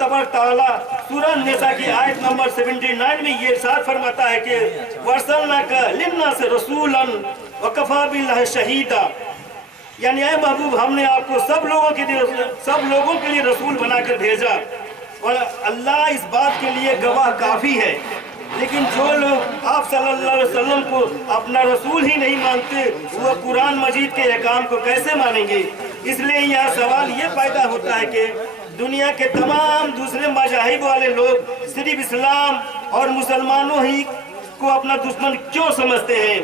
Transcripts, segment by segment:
तबारक तआला सूरह निसा की आयत नंबर 79 में ये इरशाद फरमाता है कि वरसलनाका लिन्नास रसूलन व कफा बिल्लाहि शहीदा, यानी ऐ महबूब हमने आपको सब लोगों के लिए रसूल बनाकर भेजा और अल्लाह इस बात के लिए गवाह काफी है। लेकिन जो लोग आप सल्लल्लाहु अलैहि वसल्लम को अपना रसूल ही नहीं मानते वो कुरान मजीद के अहकाम को कैसे मानेंगे। इसलिए यहाँ सवाल ये पैदा होता है कि दुनिया के तमाम दूसरे मज़ाहिब वाले लोग सिर्फ इस्लाम और मुसलमानों ही को अपना दुश्मन क्यों समझते हैं।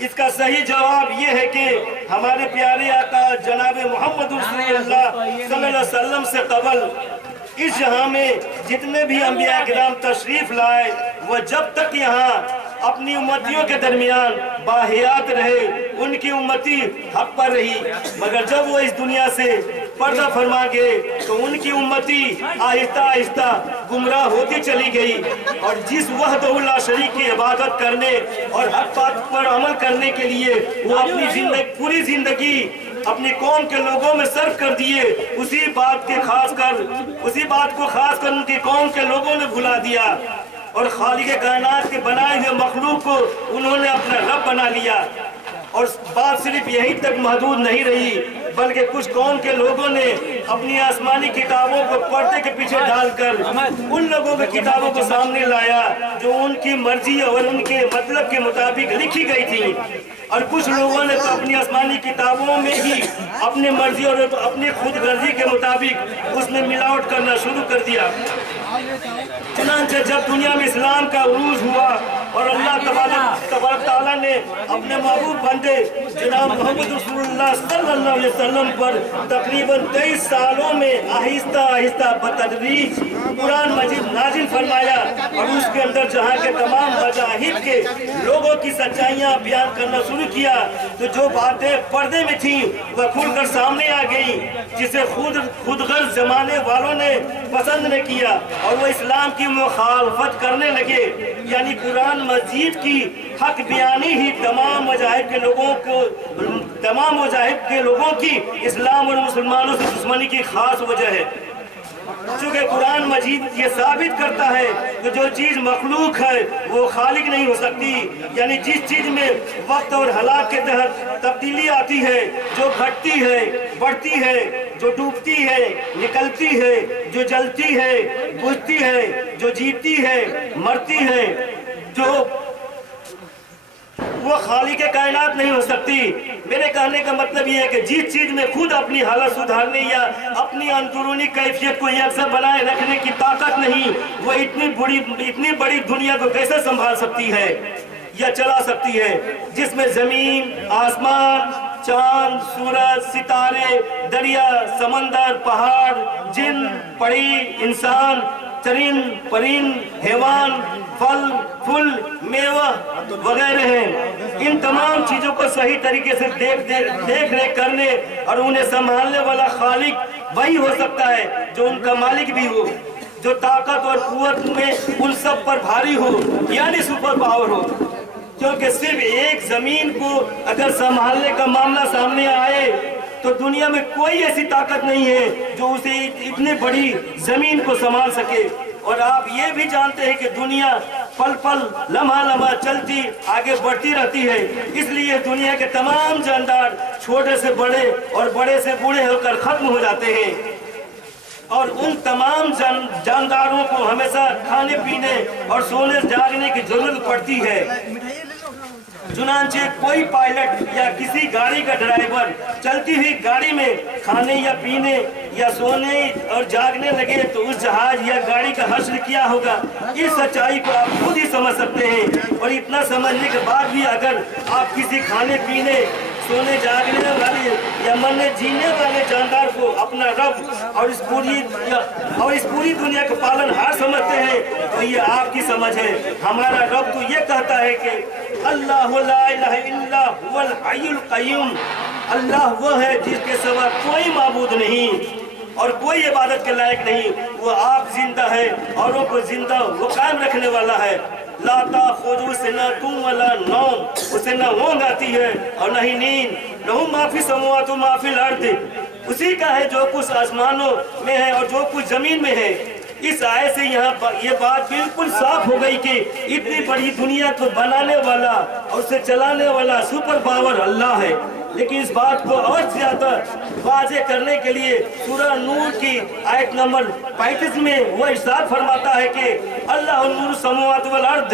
इसका सही जवाब ये है कि हमारे प्यारे आका जनाब मोहम्मद रसूलुल्लाह सल्लल्लाहु अलैहि वसल्लम से कबल इस जहां में जितने भी अंबिया किराम तशरीफ लाए वह जब तक यहाँ अपनी उम्मतियों के दरमियान बाहियात रहे उनकी उम्मती हक पर रही, मगर जब वो इस दुनिया से पर्दा फरमा गए तो उनकी उम्मती आहिस्ता आहिस्ता गुमराह होती चली गई और जिस वहदहु ला शरीक की इबादत करने और हक बात पर अमल करने के लिए वो अपनी पूरी जिंदगी अपनी कौम के लोगों में सर्व कर दिए, उसी बात को खास कर उनकी कौम के लोगों ने भुला दिया और खालिक कायनात के बनाए हुए मखलूक को उन्होंने अपना रब बना लिया। और बात सिर्फ यहीं तक महदूद नहीं रही बल्कि कुछ कौम के लोगों ने अपनी आसमानी किताबों को पर्दे के पीछे डालकर उन लोगों की किताबों को सामने लाया जो उनकी मर्जी और उनके मतलब के मुताबिक लिखी गई थी, और कुछ लोगों ने तो अपनी आसमानी किताबों में ही अपनी मर्जी और अपनी खुदगर्जी के मुताबिक उसमें मिलावट करना शुरू कर दिया। चुनांचे जब दुनिया में इस्लाम का उरूज हुआ और अल्लाह तबारक तआला ने अपने महबूब बंदे जनाब मोहम्मद रसूलुल्लाह सल्लल्लाहु अलैहि वसल्लम पर तकरीबन 23 सालों में आहिस्ता आहिस्ता बतदरीज कुरान मजीद नाजिल फरमाया और उसके अंदर जहाँ के तमाम मज़ाहिब के लोगों की सच्चाइयाँ बयान करना शुरू किया तो जो बातें पर्दे में थी वह खुलकर सामने आ गई, जिसे खुदगर्ज जमाने वालों ने पसंद न किया और वो इस्लाम की मुखालफत करने लगे। यानी कुरान मजीद की हक बयानी ही तमाम मज़ाहिब के लोगों की इस्लाम और मुसलमानों से दुश्मनी की खास वजह है। चूँकि कुरान मजीद ये साबित करता है कि जो चीज़ मखलूक है वो खालिक नहीं हो सकती, यानी जिस चीज़ में वक्त और हालात के तहत तब्दीली आती है, जो घटती है, बढ़ती है, जो डूबती है, निकलती है, जो जलती है, बुझती है, जो जीती है, मरती है, जो वो खालिक कायनात नहीं हो सकती। मेरे कहने का मतलब ये है कि जिस चीज में खुद अपनी हालत सुधारने या अपनी अंदरूनी कैफियत को यकसा बनाए रखने की ताकत नहीं, वो इतनी बड़ी दुनिया को कैसे संभाल सकती है या चला सकती है, जिसमें जमीन, आसमान, चांद, सूरज, सितारे, दरिया, समंदर, पहाड़, जिन, परी, इंसान, चरिंद, परिंद, हैवान, फल, फूल, मेवा वगैरह हैं। इन तमाम चीजों को सही तरीके से देख रेख करने और उन्हें संभालने वाला खालिक वही हो सकता है जो उनका मालिक भी हो, जो ताकत और कुव्वत में उन सब पर भारी हो, यानी सुपर पावर हो। क्योंकि सिर्फ एक जमीन को अगर संभालने का मामला सामने आए तो दुनिया में कोई ऐसी ताकत नहीं है जो उसे इतनी बड़ी जमीन को संभाल सके। और आप ये भी जानते हैं कि दुनिया पल पल, लम्हा लम्हा चलती आगे बढ़ती रहती है, इसलिए दुनिया के तमाम जानदार छोटे से बड़े और बड़े से बूढ़े होकर खत्म हो जाते हैं और उन तमाम जानदारों को हमेशा खाने पीने और सोने जागने की जरूरत पड़ती है। चुनांचे कोई पायलट या किसी गाड़ी का ड्राइवर चलती हुई गाड़ी में खाने या पीने या सोने और जागने लगे तो उस जहाज या गाड़ी का हश्र क्या होगा। इस सच्चाई को आप खुद ही समझ सकते हैं। और इतना समझने के बाद भी अगर आप किसी खाने पीने, सोने जागने वाले या मरने जीने वाले जानदार को अपना रब और इस पूरी दुनिया का पालनहार समझते हैं तो ये आपकी समझ है। हमारा रब तो ये कहता है कि अल्लाह ला इलाहा इल्ला हुवल हय्युल क़य्यूम, अल्लाह वो है जिसके सिवा कोई माबूद नहीं और कोई इबादत के लायक नहीं। वो आप जिंदा है, औरों को जिंदा वो कायम रखने वाला है। ला ताखुज़ुहु सिनतुन वला नौम, उसे न ऊँघ आती है और न ही नींद। लहू मा फ़िस समावाति व मा फ़िल अर्ज़, उसी का है जो कुछ आसमानों में है और जो कुछ जमीन में है। इस आयत से यहाँ ये बात बिल्कुल साफ हो गई कि इतनी बड़ी दुनिया को बनाने वाला और उसे चलाने वाला सुपर पावर अल्लाह है। लेकिन इस बात को और ज्यादा वाज़ेह करने के लिए सूरह नूर की आयत नंबर 35 में वो इरशाद फरमाता है कि अल्लाह नूर समावात वल अर्द,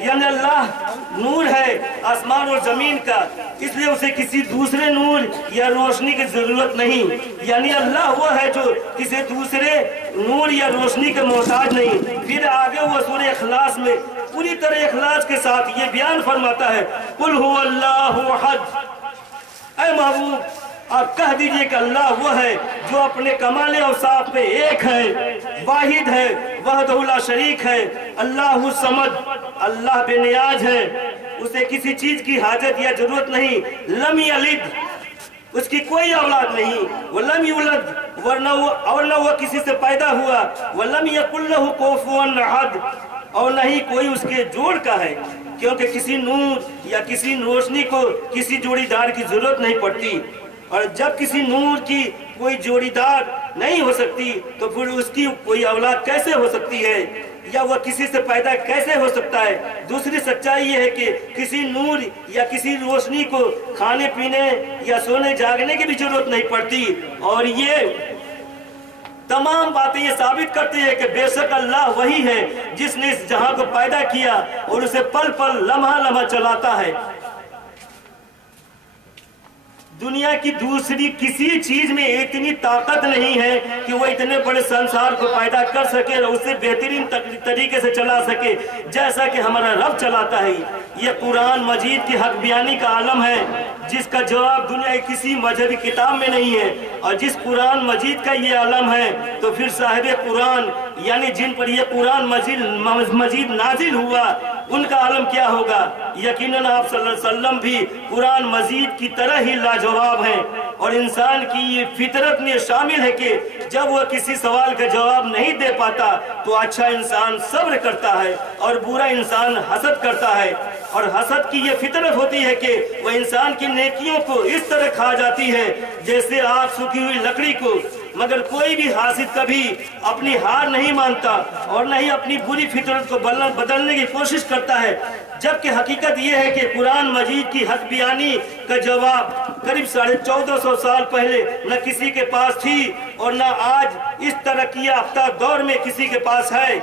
यानी अल्लाह नूर है आसमान और जमीन का, इसलिए उसे किसी दूसरे नूर या रोशनी की जरूरत नहीं। यानी अल्लाह वो है जो किसी दूसरे नूर या रोशनी के मोहताज नहीं। फिर आगे वो सूरह इखलास में पूरी तरह इखलास के साथ ये बयान फरमाता है, कुल हुवल्लाहु अहद, ऐ महबूब आप कह दीजिए कि अल्लाह वो है जो अपने कमाल औसाफ पे एक है, वाहिद है, वहदहु ला शरीक है, अल्लाहु समद, अल्लाह बेनियाज है, उसे किसी चीज की हाजत या जरूरत नहीं, लम यलिद, उसकी कोई औलाद नहीं, वलम यूलद, वरना वो किसी से पैदा हुआ, वलम यकुल लहु कुफुवन अहद, और नहीं कोई उसके जोड़ का है, क्योंकि किसी नूर या किसी रोशनी को किसी जोड़ीदार की जरूरत नहीं पड़ती। और जब किसी नूर की कोई जोड़ीदार नहीं हो सकती तो फिर उसकी कोई औलाद कैसे हो सकती है, या वह किसी से पैदा कैसे हो सकता है। दूसरी सच्चाई ये है कि किसी नूर या किसी रोशनी को खाने पीने या सोने जागने की भी जरूरत नहीं पड़ती। और ये तमाम बातें ये साबित करती है कि बेशक अल्लाह वही है जिसने इस जहां को पैदा किया और उसे पल पल लम्हा लम्हा चलाता है। दुनिया की दूसरी किसी चीज में इतनी ताकत नहीं है कि वो इतने बड़े संसार को पैदा कर सके और उसे बेहतरीन तरीके से चला सके जैसा कि हमारा रब चलाता है। ये कुरान मजीद की हक बयानी का आलम है जिसका जवाब दुनिया की किसी मजहबी किताब में नहीं है। और जिस कुरान मजीद का ये आलम है तो फिर साहिब कुरान यानी जिन पर ये कुरान मजीद नाजिल हुआ उनका आलम क्या होगा। यकीनन आप सल्लल्लाहु अलैहि वसल्लम भी कुरान मजीद की तरह ही लाजवाब हैं। और इंसान की ये फितरत में शामिल है कि जब वह किसी सवाल का जवाब नहीं दे पाता तो अच्छा इंसान सब्र करता है और बुरा इंसान हसद करता है। और हसद की ये फितरत होती है कि वह इंसान की नेकियों को इस तरह खा जाती है जैसे आग सूखी हुई लकड़ी को। मगर कोई भी हासिद कभी अपनी हार नहीं मानता और न ही अपनी बुरी फितरत को बदलने की कोशिश करता है। जबकि हकीकत यह है कि कुरान मजीद की हक बयानी का जवाब करीब 1450 साल पहले न किसी के पास थी और न आज इस तरक्की याफ्ता दौर में किसी के पास है।